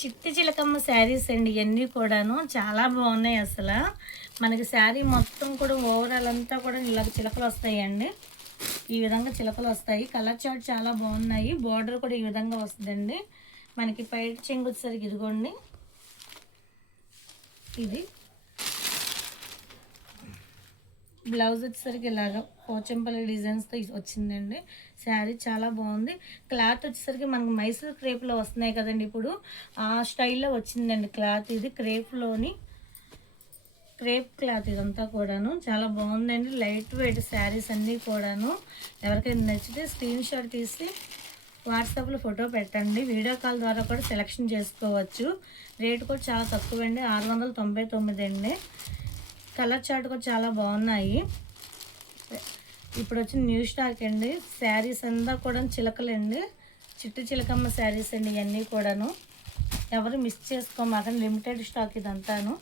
చిట్టి చిలకమ్మ శారీస్ అండి ఇవన్నీ కూడాను చాలా బాగున్నాయి అసలు. మనకి శారీ మొత్తం కూడా ఓవరాల్ అంతా కూడా ఇలా చిలకలు వస్తాయండి. ఈ విధంగా చిలకలు వస్తాయి. కలర్ చార్ట్ చాలా బాగున్నాయి. బార్డర్ కూడా ఈ విధంగా వస్తుందండి. మనకి పైట చెంగు వచ్చేసరికి ఇదిగోండి, ఇది బ్లౌజ్ వచ్చేసరికి ఇలాగా పోచంపల్లి డిజైన్స్తో వచ్చిందండి. శారీ చాలా బాగుంది. క్లాత్ వచ్చేసరికి మనకు మైసూర్ క్రేప్లో వస్తున్నాయి కదండి, ఇప్పుడు ఆ స్టైల్లో వచ్చిందండి క్లాత్. ఇది క్రేప్లోని క్రేప్ క్లాత్ ఇదంతా కూడాను చాలా బాగుందండి. లైట్ వెయిట్ శారీస్ అన్నీ కూడాను. ఎవరికైనా నచ్చితే స్క్రీన్ షాట్ తీసి వాట్సాప్లో ఫోటో పెట్టండి. వీడియో కాల్ ద్వారా కూడా సెలెక్షన్ చేసుకోవచ్చు. రేట్ కూడా చాలా తక్కువ అండి, 699 అండి. కలర్ చార్ట్ కూడా చాలా బాగున్నాయి. ఇప్పుడు వచ్చిన న్యూ స్టాక్ అండి. శారీస్ అంతా కూడా చిలకలండి, చిట్టి చిలకమ్మ శారీస్ అండి ఇవన్నీ కూడాను. ఎవరు మిస్ చేసుకోమాకండి, లిమిటెడ్ స్టాక్ ఇదంతాను.